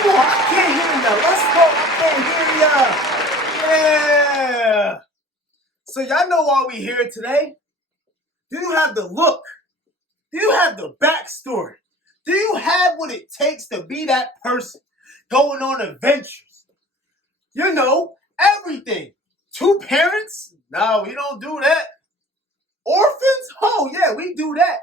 Come on, I can't hear ya. Let's go. I can't hear ya. Yeah. So y'all know why we here today? Do you have the look? Do you have the backstory? Do you have what it takes to be that person going on adventures? You know, everything. 2 parents? No, we don't do that. Orphans? Oh, yeah, we do that.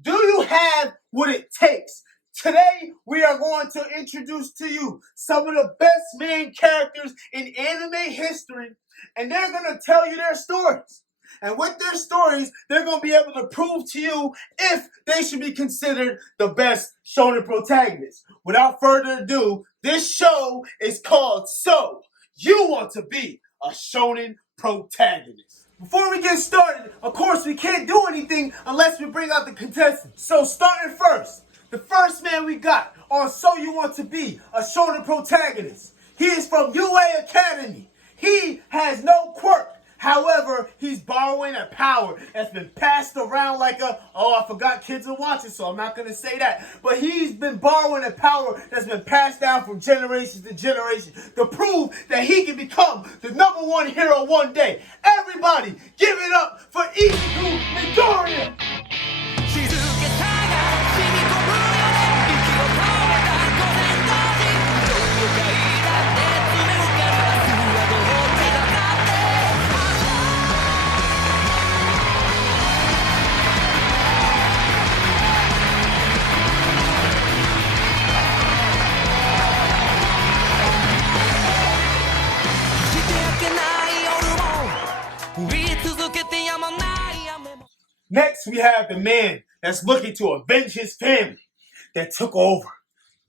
Do you have what it takes? Today, we are going to introduce to you some of the best main characters in anime history, and they're going to tell you their stories. And with their stories, they're going to be able to prove to you if they should be considered the best shonen protagonists. Without further ado, this show is called So You Want to Be a Shonen Protagonist. Before we get started, of course, we can't do anything unless we bring out the contestants. So starting first, the first man we got on So You Want to Be a Shonen Protagonist. He is from UA Academy. He has no quirk. However, he's borrowing a power that's been passed around like I forgot kids are watching, so I'm not going to say that. But he's been borrowing a power that's been passed down from generation to generation to prove that he can become the #1 hero one day. Everybody, give it up for Ichigo Midoriya! Next, we have the man that's looking to avenge his family that took over,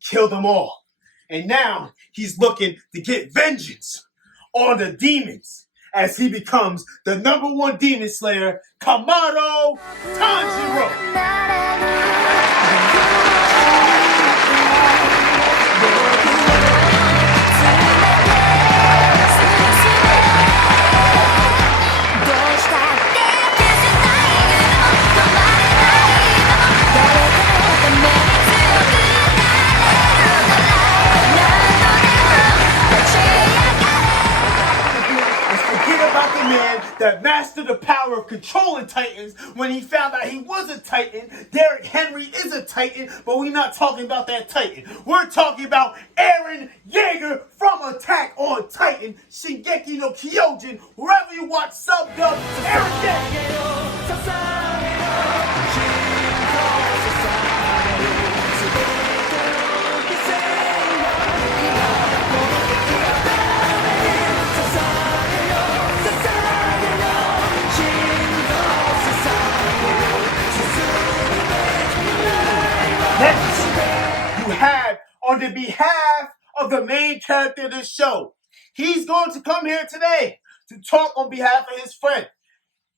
killed them all. And now he's looking to get vengeance on the demons as he becomes the #1 demon slayer, Kamado Tanjiro. That mastered the power of controlling Titans when he found out he was a Titan. Derrick Henry is a Titan, but we're not talking about that Titan. We're talking about Eren Yeager from Attack on Titan, Shingeki no Kyojin, wherever you watch sub-dub, Eren Yeager. On the behalf of the main character of this show, he's going to come here today to talk on behalf of his friend.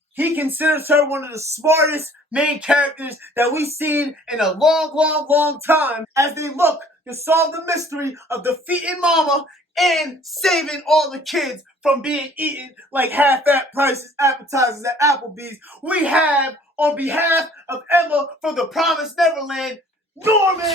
He considers her one of the smartest main characters that we've seen in a long time as they look to solve the mystery of defeating Mama and saving all the kids from being eaten like half-fat prices appetizers at Applebee's. We have, on behalf of Emma from the Promised Neverland, Norman!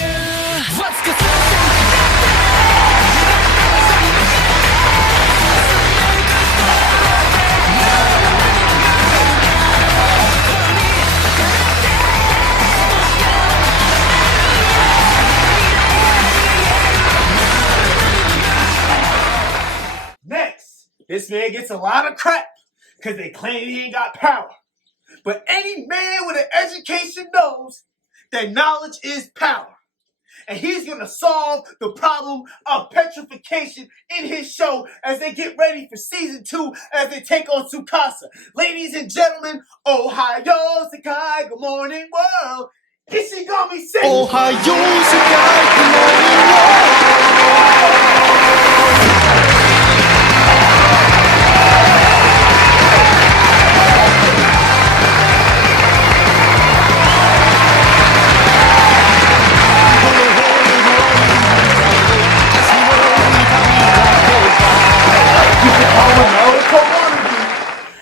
Next, this man gets a lot of crap because they claim he ain't got power. But any man with an education knows that knowledge is power. And he's going to solve the problem of petrification in his show as they get ready for season 2 as they take on Tsukasa. Ladies and gentlemen, Ohio Sekai, good morning world. Ishigami Sensei. Ohio Sekai, good morning world.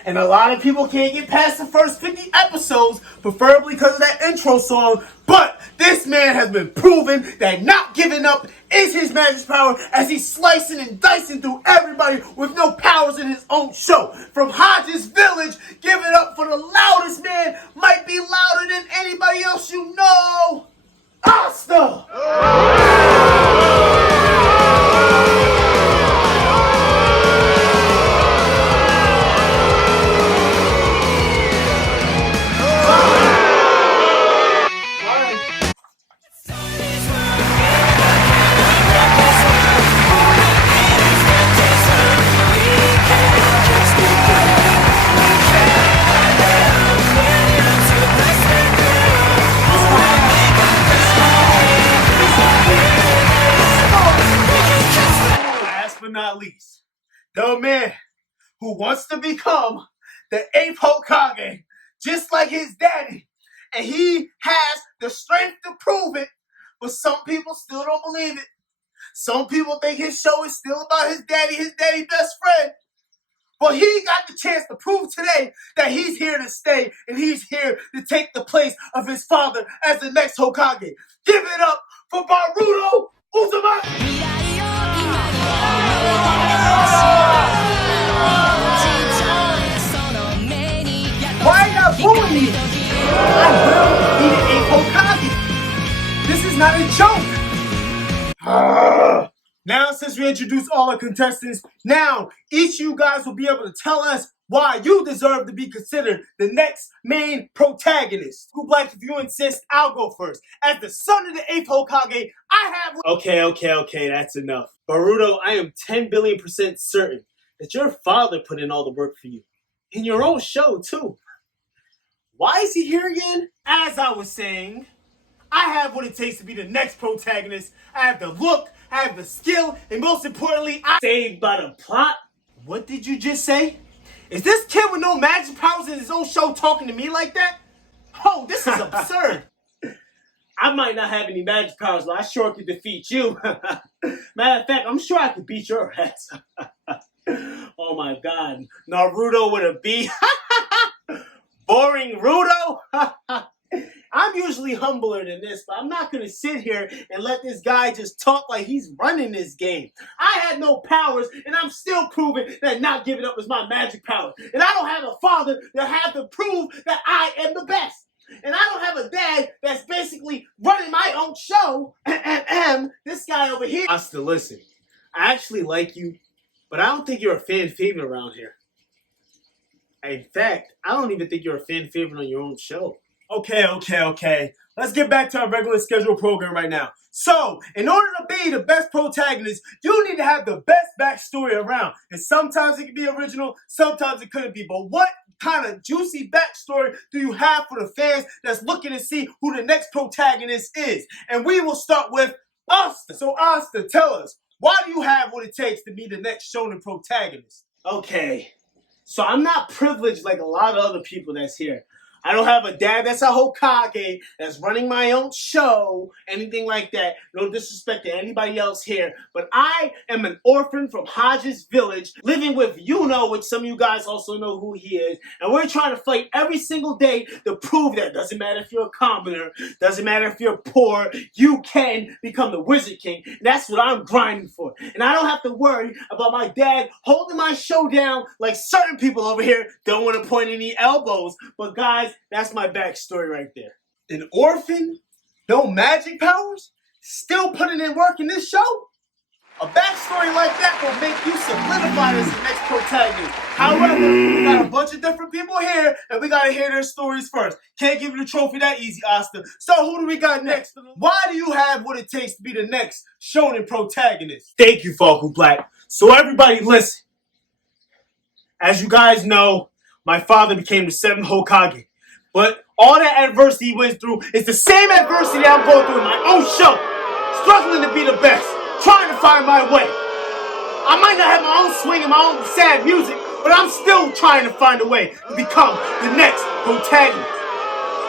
And And a lot of people can't get past the first 50 episodes, preferably because of that intro song. But this man has been proven that not giving up is his magic power as he's slicing and dicing through everybody with no powers in his own show. From Hodges Village, give it up for the loudest man, might be louder than anybody else you know, Asta! Not least, the man who wants to become the 8th Hokage, just like his daddy, and he has the strength to prove it, but some people still don't believe it. Some people think his show is still about his daddy best friend. But he got the chance to prove today that he's here to stay, and he's here to take the place of his father as the next Hokage. Give it up for Boruto Uzumaki! Why are you booing me? I will be the 8th Hokage. This is not a joke. Now, since we introduced all our contestants, now each of you guys will be able to tell us why you deserve to be considered the next main protagonist. Who Black, if you insist, I'll go first. As the son of the 8th Hokage, I have... Okay, that's enough. Boruto, I am 10 billion% certain that your father put in all the work for you. In your own show, too. Why is he here again? As I was saying, I have what it takes to be the next protagonist. I have the look, I have the skill, and most importantly, I'm saved by the plot. What did you just say? Is this kid with no magic powers in his own show talking to me like that? Oh, this is absurd. I might not have any magic powers, but I sure could defeat you. Matter of fact, I'm sure I could beat your ass. Oh my god. Naruto with a B. Boring Rudo? I'm usually humbler than this, but I'm not going to sit here and let this guy just talk like he's running this game. I had no powers, and I'm still proving that not giving up is my magic power. And I don't have a father that have to prove that I am the best. And I don't have a dad that's basically running my own show. This guy over here. Asta, listen. I actually like you, but I don't think you're a fan favorite around here. In fact, I don't even think you're a fan favorite on your own show. Okay. Let's get back to our regular scheduled program right now. So, in order to be the best protagonist, you need to have the best backstory around. And sometimes it can be original, sometimes it couldn't be. But what kind of juicy backstory do you have for the fans that's looking to see who the next protagonist is? And we will start with Asta. So, Asta, tell us, why do you have what it takes to be the next Shounen protagonist? Okay. So I'm not privileged like a lot of other people that's here. I don't have a dad that's a Hokage, that's running my own show, anything like that. No disrespect to anybody else here. But I am an orphan from Hodges Village, living with Yuno, which some of you guys also know who he is. And we're trying to fight every single day to prove that. Doesn't matter if you're a commoner, doesn't matter if you're poor, you can become the Wizard King. And that's what I'm grinding for. And I don't have to worry about my dad holding my show down like certain people over here. Don't want to point any elbows. But guys, that's my backstory right there. An orphan? No magic powers? Still putting in work in this show? A backstory like that will make you solidify as the next protagonist. However, we got a bunch of different people here, and we gotta hear their stories first. Can't give you the trophy that easy, Asta. So who do we got next? Why do you have what it takes to be the next Shounen protagonist? Thank you, Falco Black. So everybody listen. As you guys know, my father became the 7th Hokage. But all that adversity he went through is the same adversity I'm going through in my own show. Struggling to be the best. Trying to find my way. I might not have my own swing and my own sad music, but I'm still trying to find a way to become the next protagonist.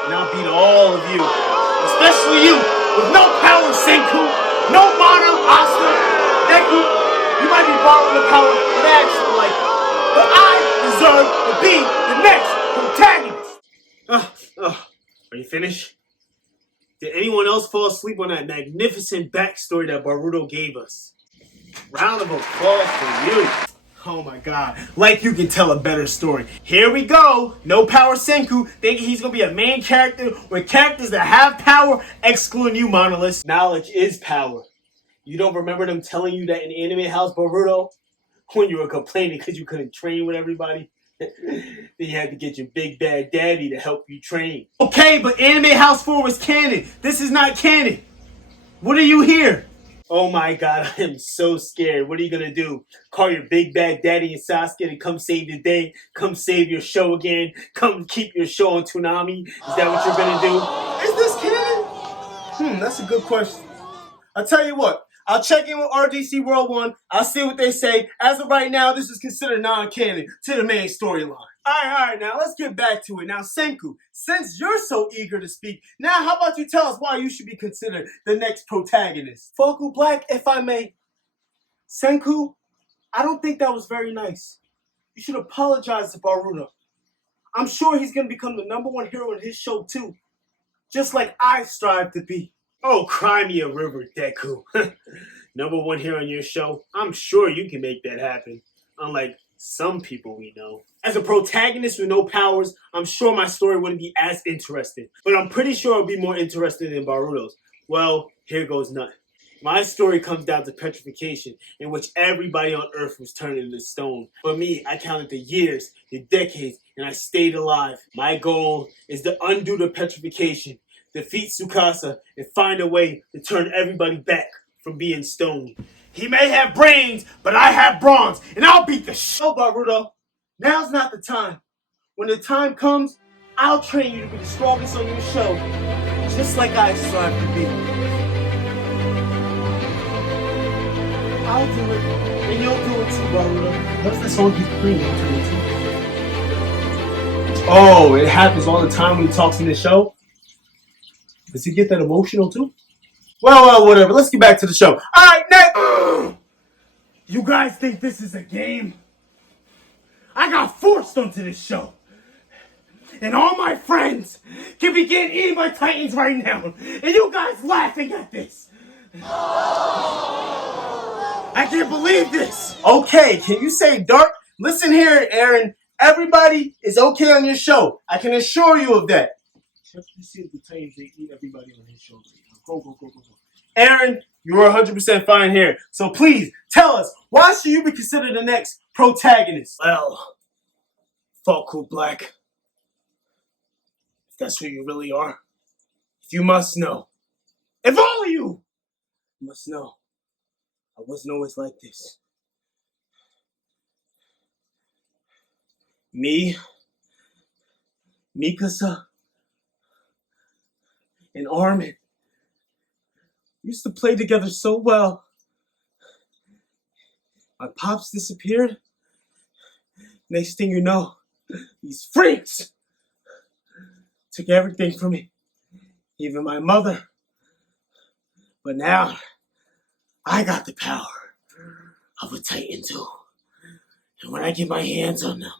And I'll beat all of you. Especially you, with no power Senku, no mana, Asta, Deku. You might be borrowing the power in action like, but I deserve deserve to be the next protagonist. Are you finished? Did anyone else fall asleep on that magnificent backstory that Boruto gave us? Round of applause for you. Oh my god, like you can tell a better story. Here we go. No power Senku, thinking he's gonna be a main character with characters that have power, excluding you, Monolith. Knowledge is power. You don't remember them telling you that in Anime House Boruto? When you were complaining because you couldn't train with everybody? Then you had to get your big bad daddy to help you train. Okay, but Anime House 4 was canon. This is not canon. What are you here? Oh my god, I am so scared. What are you gonna do? Call your big bad daddy and Sasuke to come save the day? Come save your show again? Come keep your show on Toonami? Is that what you're gonna do? Is this canon? That's a good question. I'll tell you what. I'll check in with RDC World 1. I'll see what they say. As of right now, this is considered non-canon to the main storyline. Alright, now let's get back to it. Now, Senku, since you're so eager to speak, now how about you tell us why you should be considered the next protagonist? Focal Black, if I may. Senku, I don't think that was very nice. You should apologize to Boruto. I'm sure he's going to become the #1 hero in his show too. Just like I strive to be. Oh, cry me a river, Deku. #1 hero on your show? I'm sure you can make that happen. Unlike some people we know. As a protagonist with no powers, I'm sure my story wouldn't be as interesting. But I'm pretty sure it'll be more interesting than Boruto's. Well, here goes nothing. My story comes down to petrification, in which everybody on Earth was turned into stone. For me, I counted the years, the decades, and I stayed alive. My goal is to undo the petrification, defeat Tsukasa, and find a way to turn everybody back from being stone. He may have brains, but I have bronze, and I'll beat the show, Boruto. Now's not the time. When the time comes, I'll train you to be the strongest on your show, just like I strive to be. I'll do it, and you'll do it too, Boruto. What if this song keeps playing? Oh, it happens all the time when he talks in the show? Does he get that emotional too? Well, whatever. Let's get back to the show. Alright, next! You guys think this is a game? I got forced onto this show. And all my friends can be getting eaten by titans right now. And you guys laughing at this. I can't believe this. Okay, can you say dark? Listen here, Aaron. Everybody is okay on your show. I can assure you of that. Check to see if the Titans they eat everybody on his show. Go. Aaron, you are 100% fine here. So please tell us, why should you be considered the next protagonist? Well, Focal Black, if that's who you really are, if you must know, if all of you must know, I wasn't always like this. Me, Mikasa, and Armin used to play together so well. My pops disappeared. Next thing you know, these freaks took everything from me, even my mother. But now, I got the power of a Titan too. And when I get my hands on them,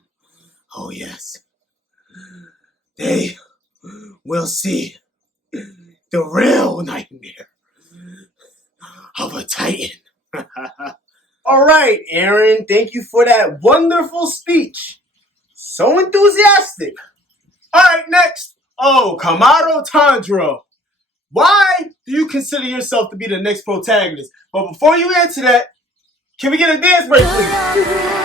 oh yes, they will see the real nightmare of a Titan. All right, Aaron, thank you for that wonderful speech. So enthusiastic. All right, next. Oh, Kamado Tanjiro. Why do you consider yourself to be the next protagonist? But before you answer that, can we get a dance break, please?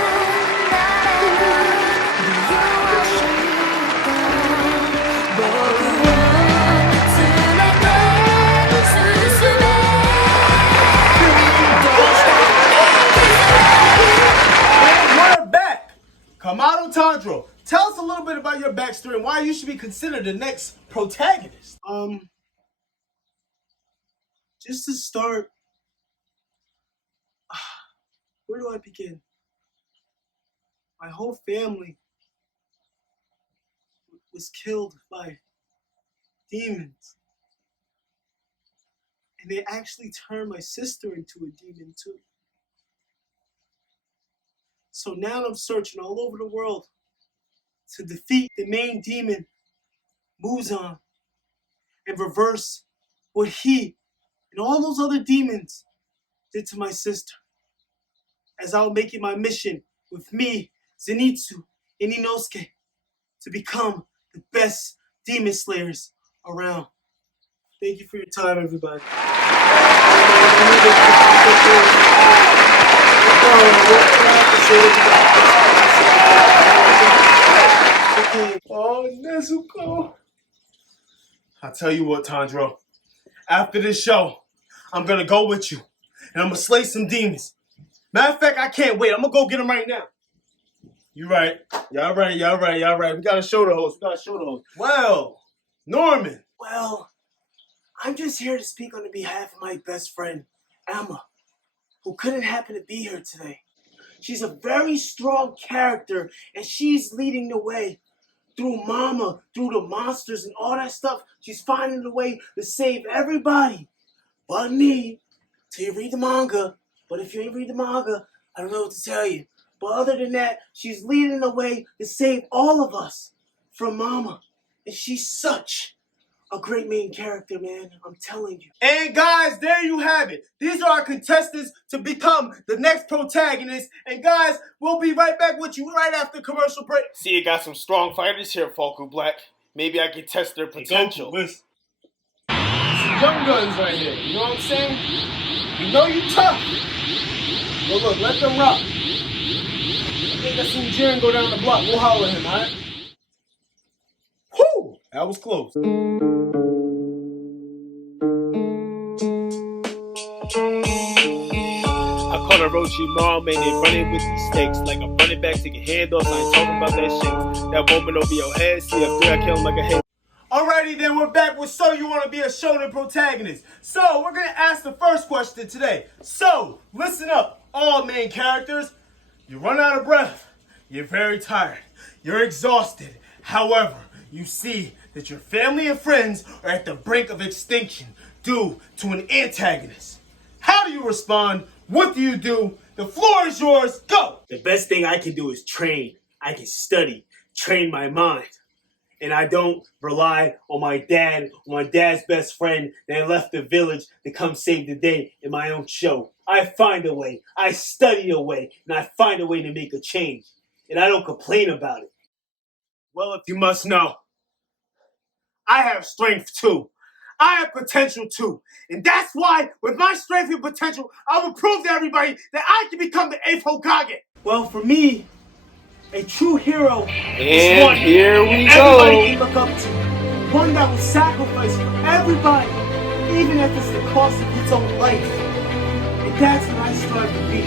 Kamado Tanjiro, tell us a little bit about your backstory and why you should be considered the next protagonist. Just to start, where do I begin? My whole family was killed by demons. And they actually turned my sister into a demon too. So now I'm searching all over the world to defeat the main demon, Muzan, and reverse what he and all those other demons did to my sister. As I'll make it my mission with me, Zenitsu, and Inosuke to become the best demon slayers around. Thank you for your time, everybody. Oh, Nezuko. I'll tell you what, Tanjiro. After this show, I'm gonna go with you, and I'm gonna slay some demons. Matter of fact, I can't wait. I'm gonna go get them right now. You right. Y'all right. We gotta show the host. Well, Norman. Well, I'm just here to speak on behalf of my best friend, Emma, who couldn't happen to be here today. She's a very strong character, and she's leading the way. Through Mama, through the monsters and all that stuff, she's finding a way to save everybody. But me, till you read the manga. But if you ain't read the manga, I don't know what to tell you. But other than that, she's leading the way to save all of us from Mama. And she's such a great main character, man. I'm telling you. And guys, there you have it. These are our contestants to become the next protagonist. And guys, we'll be right back with you right after commercial break. See, you got some strong fighters here, Falco Black. Maybe I can test their potential. Hey, Goku, young guns right here. You know what I'm saying? You know you tough. But look, let them rock. I think I seen Jiren go down the block. We'll holler at him, alright? Whew! That was close. I caught Orochi mom and they running with these stakes like a running back taking handoffs. I ain't talking about that shit. That woman over your head, see up there, I kill him like a head. Alrighty then, we're back with So You Want to Be a Shounen Protagonist. So, we're going to ask the first question today. So, listen up, all main characters. You run out of breath. You're very tired. You're exhausted. However, you see that your family and friends are at the brink of extinction due to an antagonist. How do you respond? What do you do? The floor is yours. Go! The best thing I can do is train. I can study, train my mind. And I don't rely on my dad's best friend that left the village to come save the day in my own show. I find a way. I study a way. And I find a way to make a change. And I don't complain about it. Well, if you must know, I have strength too. I have potential too. And that's why, with my strength and potential, I will prove to everybody that I can become the 8th Hokage. Well, for me, a true hero is one here we everybody can look up to. One that will sacrifice for everybody, even if it's the cost of its own life. And that's what I strive to be.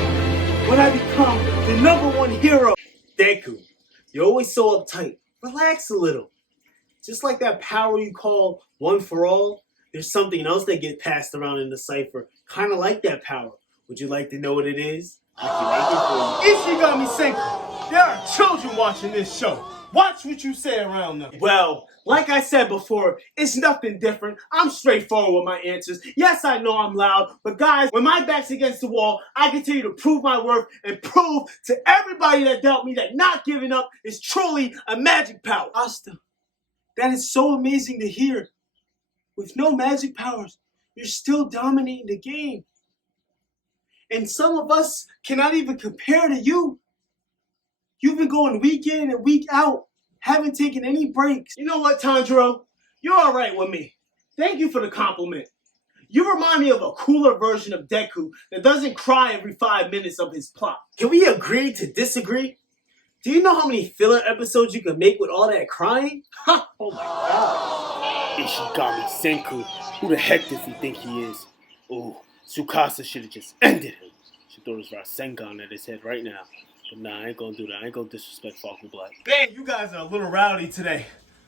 When I become the #1 hero. Deku, you're always so uptight. Relax a little. Just like that power you call One for All, there's something else that gets passed around in the cipher, kind of like that power. Would you like to know what it is? I can make it for you. Ishigami Senku, there are children watching this show. Watch what you say around them. Well, like I said before, it's nothing different. I'm straightforward with my answers. Yes, I know I'm loud, but guys, when my back's against the wall, I continue to prove my worth and prove to everybody that dealt me that not giving up is truly a magic power. Asta, that is so amazing to hear. With no magic powers, you're still dominating the game. And some of us cannot even compare to you. You've been going week in and week out, haven't taken any breaks. You know what, Tanjiro? You're all right with me. Thank you for the compliment. You remind me of a cooler version of Deku that doesn't cry every 5 minutes of his plot. Can we agree to disagree? Do you know how many filler episodes you can make with all that crying? Ha! Oh my god. Ishigami Senku. Who the heck does he think he is? Ooh, Tsukasa should have just ended him. Should throw his Rasengan at his head right now. But nah, I ain't gonna do that. I ain't gonna disrespect Falco Black. Man, you guys are a little rowdy today.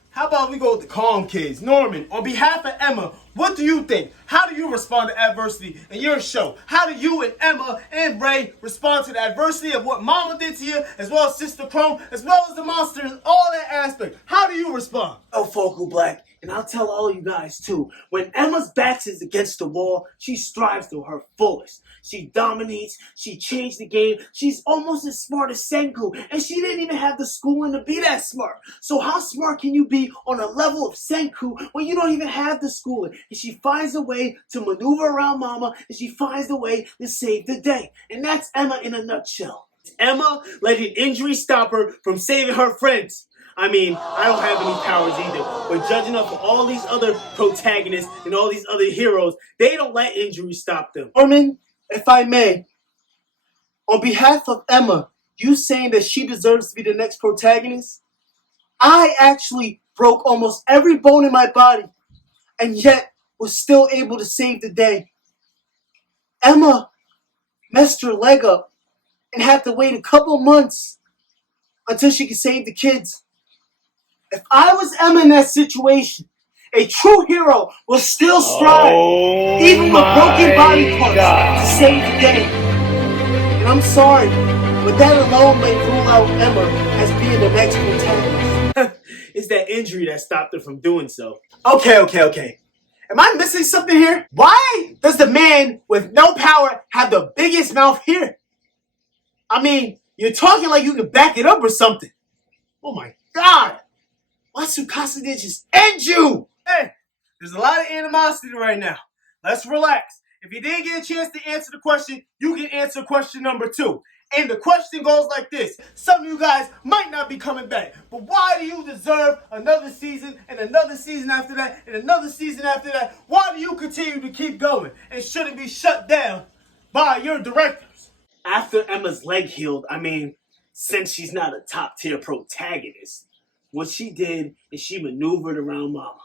How about we go with the calm kids? Norman, on behalf of Emma, what do you think? How do you respond to adversity in your show? How do you and Emma and Ray respond to the adversity of what Mama did to you, as well as Sister Chrome, as well as the monsters, all that aspect? How do you respond? Oh, Falco Black, And I'll tell all you guys too, when Emma's back is against the wall, she strives to her fullest. She dominates, she changed the game, she's almost as smart as Senku, and she didn't even have the schooling to be that smart. So how smart can you be on a level of Senku when you don't even have the schooling? And she finds a way to maneuver around Mama, and she finds a way to save the day. And that's Emma in a nutshell. Emma letting injury stop her from saving her friends. I mean, I don't have any powers either, but judging up for all these other protagonists and all these other heroes, they don't let injury stop them. Norman, if I may, on behalf of Emma, you saying that she deserves to be the next protagonist? I actually broke almost every bone in my body, and yet was still able to save the day. Emma messed her leg up and had to wait a couple months until she could save the kids. If I was Emma in that situation, a true hero will still strive, even with broken body parts, to save the day. And I'm sorry, but that alone may rule out Emma as being the next protagonist. It's that injury that stopped her from doing so. Okay. Am I missing something here? Why does the man with no power have the biggest mouth here? I mean, you're talking like you can back it up or something. Oh my god! Why Tsukasa did just end you? Hey, there's a lot of animosity right now. Let's relax. If you didn't get a chance to answer the question, you can answer question number 2. And the question goes like this. Some of you guys might not be coming back, but why do you deserve another season and another season after that and another season after that? Why do you continue to keep going and shouldn't be shut down by your directors? After Emma's leg healed, since she's not a top tier protagonist, what she did is she maneuvered around Mama.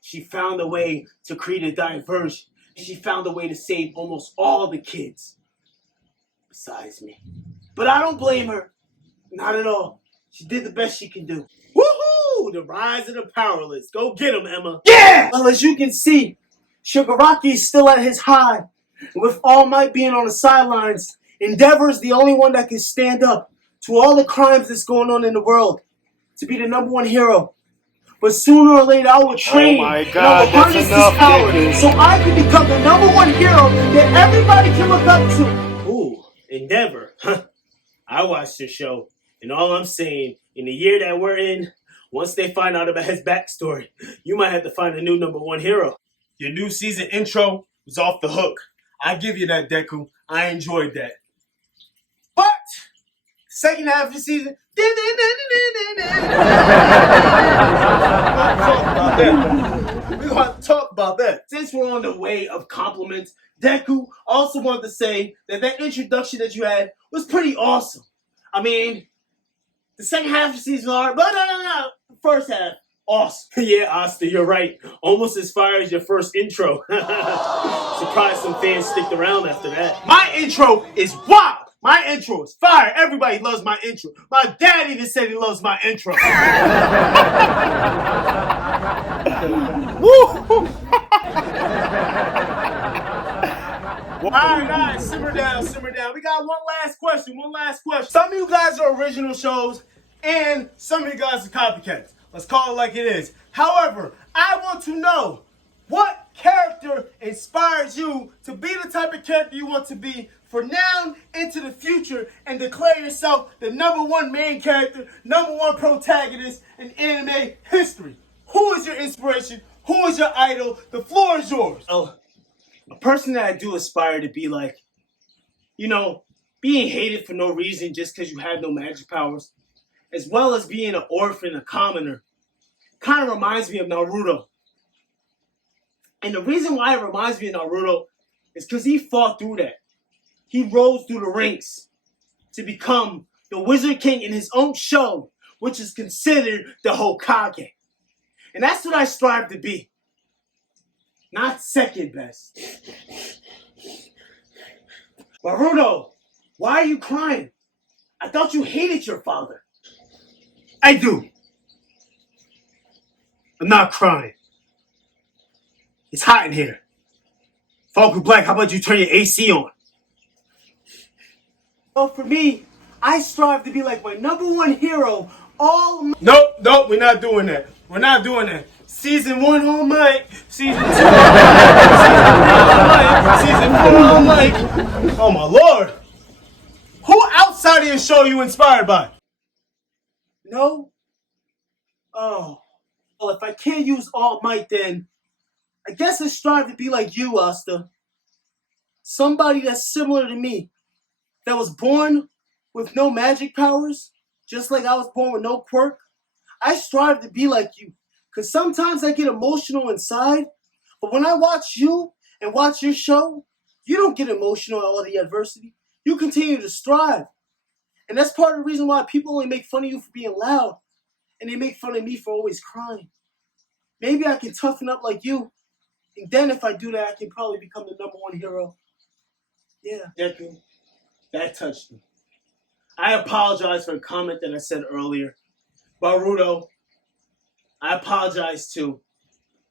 She found a way to create a diversion. She found a way to save almost all the kids. Besides me. But I don't blame her. Not at all. She did the best she can do. Woohoo! The rise of the powerless. Go get him, Emma. Yeah! Well, as you can see, Shigaraki is still at his high. And with All Might being on the sidelines, Endeavor is the only one that can stand up to all the crimes that's going on in the world to be the number one hero. But sooner or later, I will train and I will harness this power so I can become the number one hero that everybody can look up to. Ooh, Endeavor. I watched the show, and all I'm saying, in the year that we're in, once they find out about his backstory, you might have to find a new number one hero. Your new season intro was off the hook. I give you that, Deku. I enjoyed that. But second half of the season, we're going to talk about that. Since we're on the way of compliments, Deku also wanted to say that introduction that you had was pretty awesome. The second half of the season, but no. The first half, awesome. Yeah, Asta, you're right. Almost as fire as your first intro. Surprised some fans sticked around after that. My intro is wild. My intro is fire. Everybody loves my intro. My dad even said he loves my intro. Woo! Alright, simmer down. We got one last question. Some of you guys are original shows, and some of you guys are copycats. Let's call it like it is. However, I want to know what character inspires you to be the type of character you want to be for now into the future and declare yourself the number one main character, number one protagonist in anime history. Who is your inspiration? Who is your idol? The floor is yours. A person that I do aspire to be like, being hated for no reason just because you have no magic powers, as well as being an orphan, a commoner, kind of reminds me of Naruto. And the reason why it reminds me of Naruto is because he fought through that. He rose through the ranks to become the Wizard King in his own show, which is considered the Hokage. And that's what I strive to be. Not second best. Boruto, why are you crying? I thought you hated your father. I do. I'm not crying. It's hot in here. Falcon Black, how about you turn your AC on? Well, for me, I strive to be like my number one hero. Nope, we're not doing that. Season 1 on Mike. Season 2 on Mike. Season 3 on Mike. Season 4 on Mike. Oh my lord. Who outside of your show are you inspired by? No? Oh. Well, if I can't use All Might, then I guess I strive to be like you, Asta. Somebody that's similar to me. That was born with no magic powers, just like I was born with no quirk. I strive to be like you. Because sometimes I get emotional inside, but when I watch you and watch your show, you don't get emotional at all the adversity. You continue to strive. And that's part of the reason why people only make fun of you for being loud, and they make fun of me for always crying. Maybe I can toughen up like you, and then if I do that, I can probably become the #1 hero. Yeah, Deku, that touched me. I apologize for the comment that I said earlier. Boruto, I apologize too.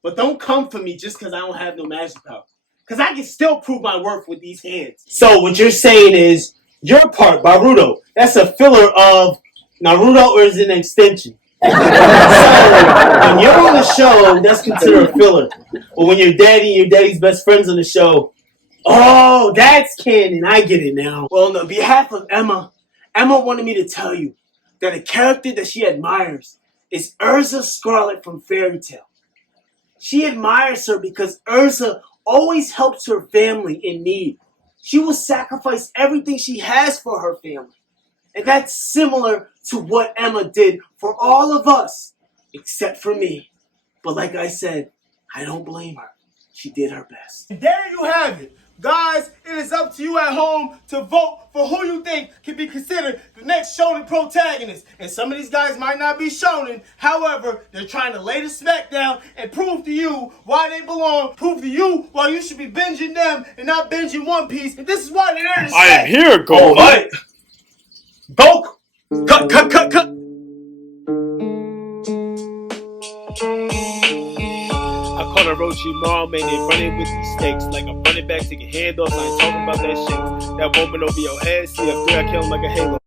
But don't come for me just because I don't have no magic power. Because I can still prove my worth with these hands. So what you're saying is, your part, Boruto, that's a filler of Naruto, or is it an extension? So when you're on the show, that's considered a filler. But when your daddy and your daddy's best friends on the show, oh, that's canon. I get it now. Well, on behalf of Emma wanted me to tell you that a character that she admires is Urza Scarlet from Fairy Tail. She admires her because Urza always helps her family in need. She will sacrifice everything she has for her family. And that's similar to what Emma did for all of us, except for me. But like I said, I don't blame her. She did her best. And there you have it. Guys, it is up to you at home to vote for who you think can be considered the next Shounen protagonist. And some of these guys might not be Shounen. However, they're trying to lay the smack down and prove to you why they belong. Prove to you why you should be binging them and not binging One Piece. And this is why they're there to I am here, Goku. Oh, right. Goku. Cut. I call Orochimaru, man, they running with these stakes. Like I'm running back, taking handoffs. I ain't talking about that shit. That woman over your head, see, I kill him like a halo.